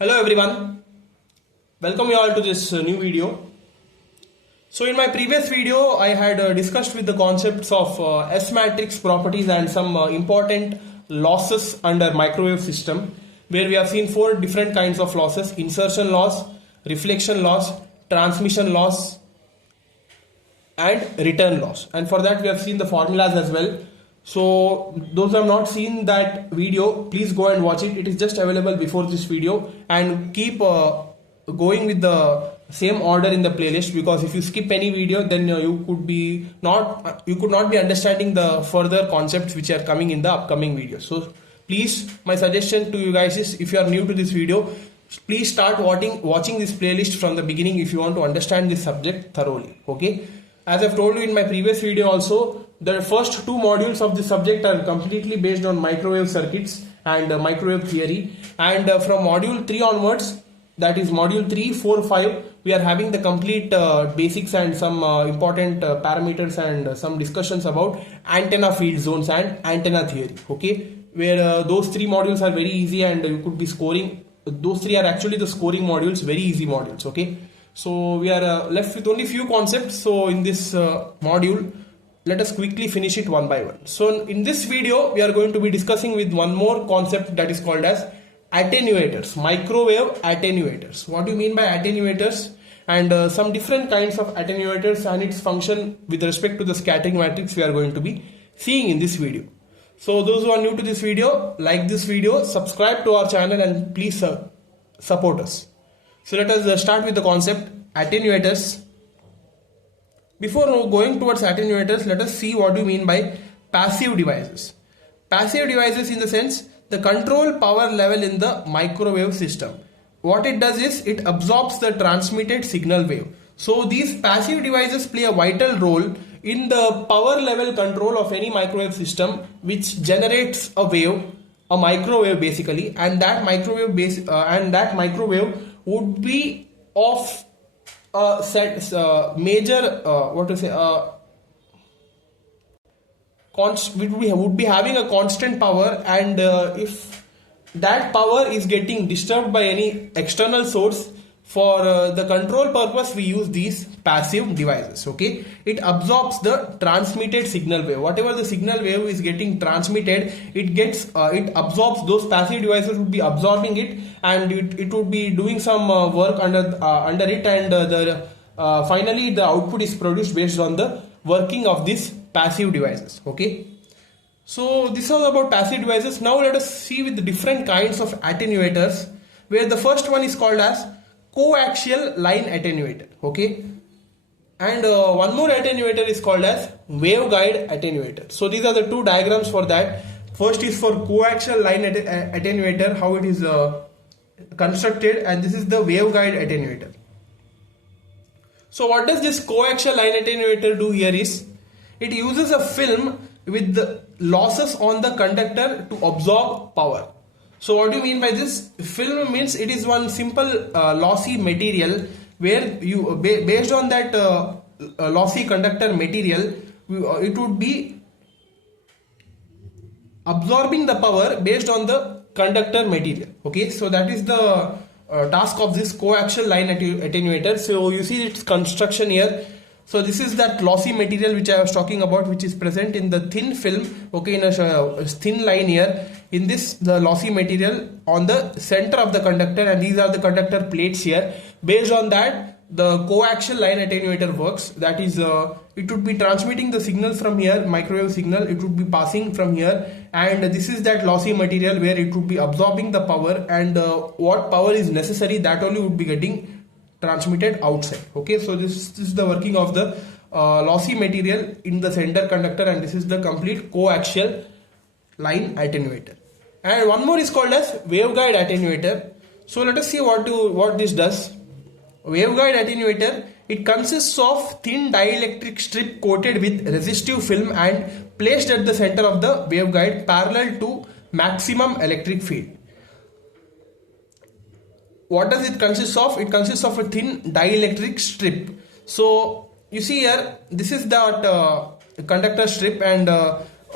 Hello everyone, welcome you all to this new video. So in my previous video I had discussed with the concepts of S matrix properties and some important losses under microwave system, where we have seen four different kinds of losses: insertion loss, reflection loss, transmission loss and return loss. And for that we have seen the formulas as well. So those who have not seen that video, please go and watch it. It is just available before this video, and keep going with the same order in the playlist, because if you skip any video then you could not be understanding the further concepts which are coming in the upcoming videos. So please, my suggestion to you guys is, if you are new to this video, please start watching this playlist from the beginning if you want to understand this subject thoroughly. Okay, as I've told you in my previous video also, the first two modules of this subject are completely based on microwave circuits and microwave theory, and from module 3 onwards, that is module 3, 4, 5, we are having the complete basics and some important parameters and some discussions about antenna field zones and antenna theory. Okay, where those three modules are very easy and you could be scoring. Those three are actually the scoring modules, very easy modules. Okay, so we are left with only few concepts. So in this module, let us quickly finish it one by one. So in this video we are going to be discussing with one more concept, that is called as attenuators, microwave attenuators. What do you mean by attenuators, and some different kinds of attenuators and its function with respect to the scattering matrix we are going to be seeing in this video. So those who are new to this video, like this video, subscribe to our channel, and please support us. So let us start with the concept attenuators. Before going towards attenuators, let us see what we mean by passive devices. Passive devices in the sense, the control power level in the microwave system. What it does is, it absorbs the transmitted signal wave. So these passive devices play a vital role in the power level control of any microwave system, which generates a wave, a microwave basically, and that microwave would be of major would be having a constant power, and if that power is getting disturbed by any external source, for the control purpose we use these passive devices. Okay, it absorbs the transmitted signal wave. Whatever the signal wave is getting transmitted, it absorbs. Those passive devices would be absorbing it, and it would be doing some work under it, and finally the output is produced based on the working of these passive devices. Okay, so this was about passive devices. Now let us see with the different kinds of attenuators, where the first one is called as coaxial line attenuator. Okay, and one more attenuator is called as waveguide attenuator. So these are the two diagrams for that. First is for coaxial line attenuator, how it is constructed, and this is the waveguide attenuator. So what does this coaxial line attenuator do here is, it uses a film with the losses on the conductor to absorb power. So what do you mean by this? Film means it is one simple lossy material, where you based on that lossy conductor material, it would be absorbing the power based on the conductor material. Okay, so that is the task of this coaxial line attenuator. So you see its construction here. So this is that lossy material which I was talking about, which is present in the thin film. Okay, in a thin line here. In this, the lossy material on the center of the conductor, and these are the conductor plates here. Based on that, the coaxial line attenuator works. That is, it would be transmitting the signal from here, microwave signal. It would be passing from here, and this is that lossy material where it would be absorbing the power, and what power is necessary, that only would be getting transmitted outside. Okay, so this is the working of the lossy material in the center conductor, and this is the complete coaxial line attenuator. And one more is called as waveguide attenuator. So let us see what this does. Waveguide attenuator, it consists of thin dielectric strip coated with resistive film and placed at the center of the waveguide parallel to maximum electric field. What does it consist of? It consists of a thin dielectric strip. So you see here, this is that conductor strip, and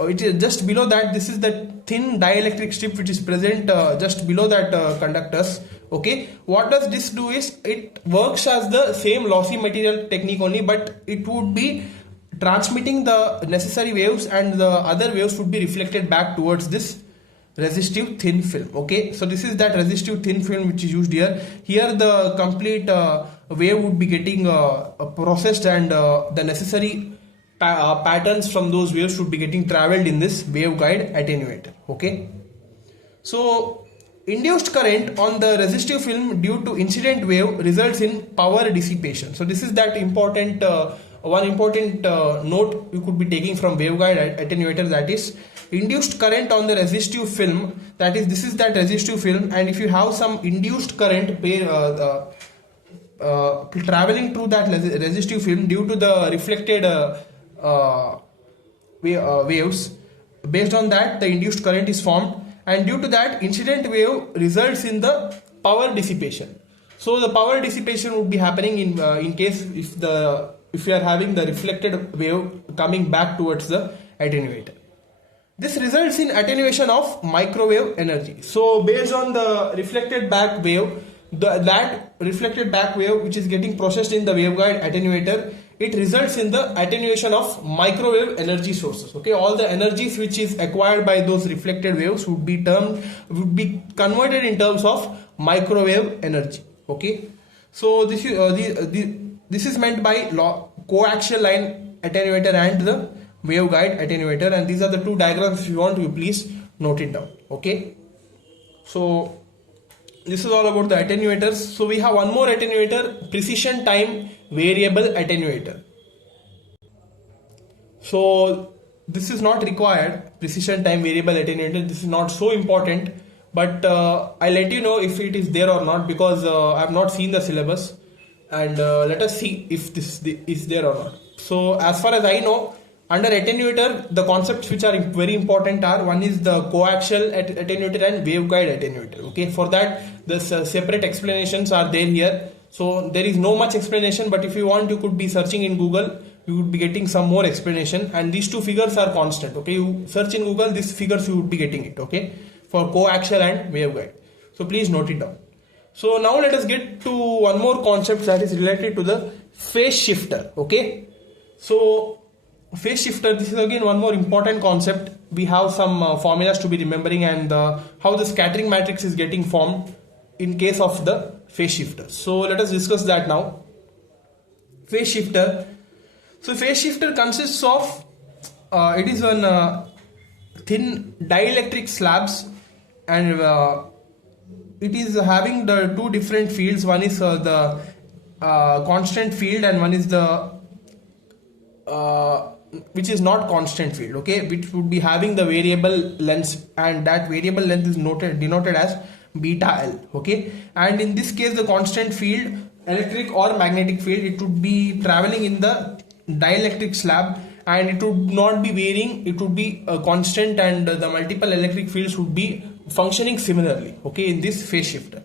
it is just below that. This is the thin dielectric strip which is present just below that conductors. Okay, what does this do is it works as the same lossy material technique only, but it would be transmitting the necessary waves and the other waves would be reflected back towards this resistive thin film. Okay, so this is that resistive thin film which is used here. Here the complete wave would be getting processed, and the necessary patterns from those waves should be getting traveled in this waveguide attenuator. Okay, so induced current on the resistive film due to incident wave results in power dissipation. So this is that important one important note you could be taking from waveguide attenuator, that is induced current on the resistive film. That is, this is that resistive film, and if you have some induced current traveling through that resistive film due to the reflected waves, based on that the induced current is formed, and due to that incident wave results in the power dissipation. So the power dissipation would be happening in case if you are having the reflected wave coming back towards the attenuator. This results in attenuation of microwave energy. So based on the reflected back wave, that reflected back wave which is getting processed in the waveguide attenuator, it results in the attenuation of microwave energy sources. Okay, all the energies which is acquired by those reflected waves would be converted in terms of microwave energy. Okay, so this is meant by coaxial line attenuator and the waveguide attenuator, and these are the two diagrams. If you want to, please note it down. Okay, so this is all about the attenuators. So we have one more attenuator, precision time variable attenuator. So this is not required, precision time variable attenuator. This is not so important, but I'll let you know if it is there or not, because I have not seen the syllabus, and let us see if this is there or not. So as far as I know, under attenuator, the concepts which are very important are, one is the coaxial attenuator and waveguide attenuator. Okay, for that the separate explanations are there here. So there is no much explanation, but if you want, you could be searching in Google, you would be getting some more explanation, and these two figures are constant. Okay, you search in Google, these figures you would be getting it. Okay, for coaxial and waveguide. So please note it down. So now let us get to one more concept that is related to the phase shifter. Okay, so phase shifter, this is again one more important concept. We have some formulas to be remembering, and how the scattering matrix is getting formed in case of the phase shifter. So let us discuss that now. Phase shifter. So phase shifter consists of it is on thin dielectric slabs, and it is having the two different fields. One is the constant field, and one is the which is not constant field. Okay, which would be having the variable length, and that variable length is denoted as beta L. Okay, and in this case the constant field, electric or magnetic field, it would be traveling in the dielectric slab, and it would not be varying, it would be constant, and the multiple electric fields would be functioning similarly. Okay, in this phase shifter,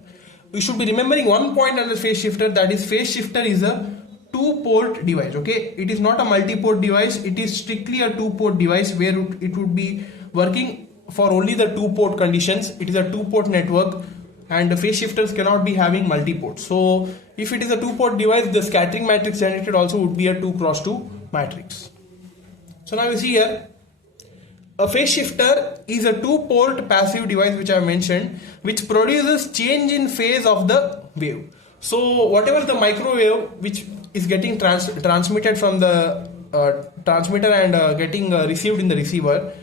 we should be remembering one point under phase shifter, that is phase shifter is a two-port device. Okay, it is not a multi-port device, it is strictly a two-port device where it would be working for only the two-port conditions. It is a two-port network, and the phase shifters cannot be having multi-port. So if it is a two-port device, the scattering matrix generated also would be a 2x2 matrix. So now you see here, a phase shifter is a two-port passive device which I mentioned, which produces change in phase of the wave. So whatever the microwave which is getting transmitted from the transmitter and getting received in the receiver,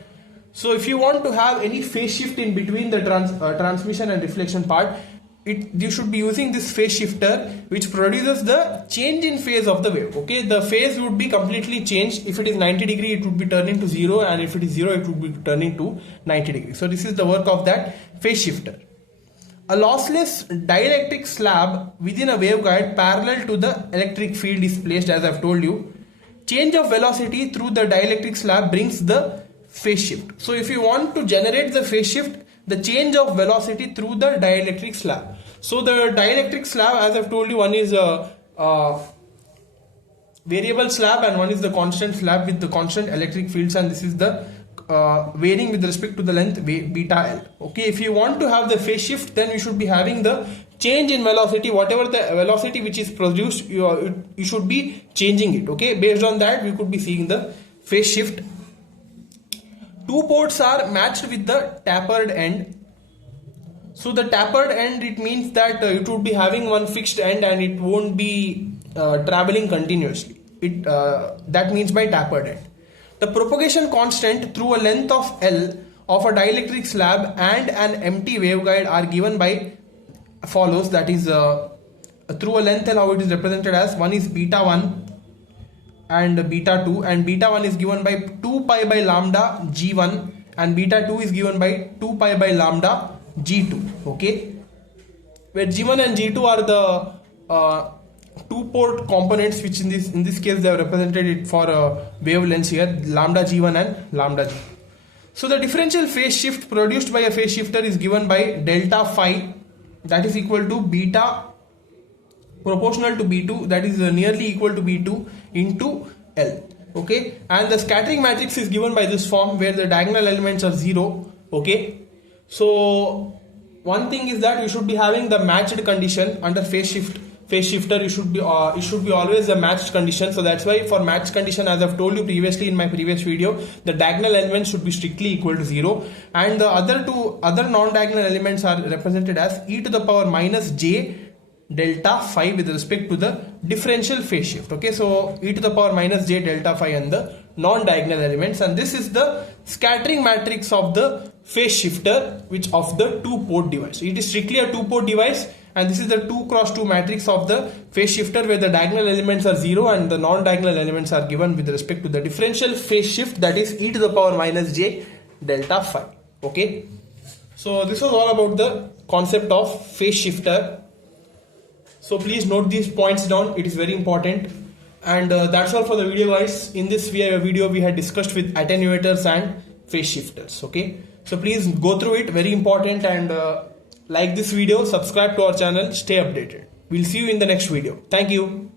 so if you want to have any phase shift in between the transmission and reflection part, you should be using this phase shifter, which produces the change in phase of the wave. Okay, the phase would be completely changed. If it is 90 degree, it would be turning to 0, and if it is 0, it would be turning to 90 degree. So this is the work of that phase shifter. A lossless dielectric slab within a waveguide parallel to the electric field is placed, as I have told you. Change of velocity through the dielectric slab brings the phase shift. So if you want to generate the phase shift, the change of velocity through the dielectric slab. So the dielectric slab, as I have told you, one is a variable slab and one is the constant slab with the constant electric fields, and this is the varying with respect to the length beta L. Okay, if you want to have the phase shift, then you should be having the change in velocity. Whatever the velocity which is produced, you should be changing it. Okay, based on that we could be seeing the phase shift. Two ports are matched with the tapered end. So the tapered end, it means that it would be having one fixed end and it won't be traveling continuously. That means by tapered end. The propagation constant through a length of L of a dielectric slab and an empty waveguide are given by follows. That is through a length L, how it is represented as, one is beta 1 and beta 2, and beta 1 is given by 2 pi by lambda g1 and beta 2 is given by 2 pi by lambda g2. Okay, where g1 and g2 are the two port components, which in this case they have represented it for wavelengths here, lambda g1 and lambda g2. So the differential phase shift produced by a phase shifter is given by delta phi, that is equal to beta proportional to b2, that is nearly equal to b2 into L. Okay, and the scattering matrix is given by this form where the diagonal elements are 0. Okay, so one thing is that you should be having the matched condition under phase shifter. It should be always a matched condition. So that's why for matched condition, as I've told you previously in my previous video, the diagonal elements should be strictly equal to 0, and the other non-diagonal elements are represented as e to the power minus j delta phi with respect to the differential phase shift. Okay, so e to the power minus j delta phi and the non-diagonal elements, and this is the scattering matrix of the phase shifter, which of the two-port device. It is strictly a two-port device, and this is the 2 cross 2 matrix of the phase shifter, where the diagonal elements are 0 and the non-diagonal elements are given with respect to the differential phase shift, that is e to the power minus j delta phi. Okay, so this was all about the concept of phase shifter. So please note these points down, it is very important. And that's all for the video, guys. In this video we had discussed with attenuators and phase shifters. Okay, so please go through it, very important, and like this video, subscribe to our channel, stay updated. We'll see you in the next video. Thank you.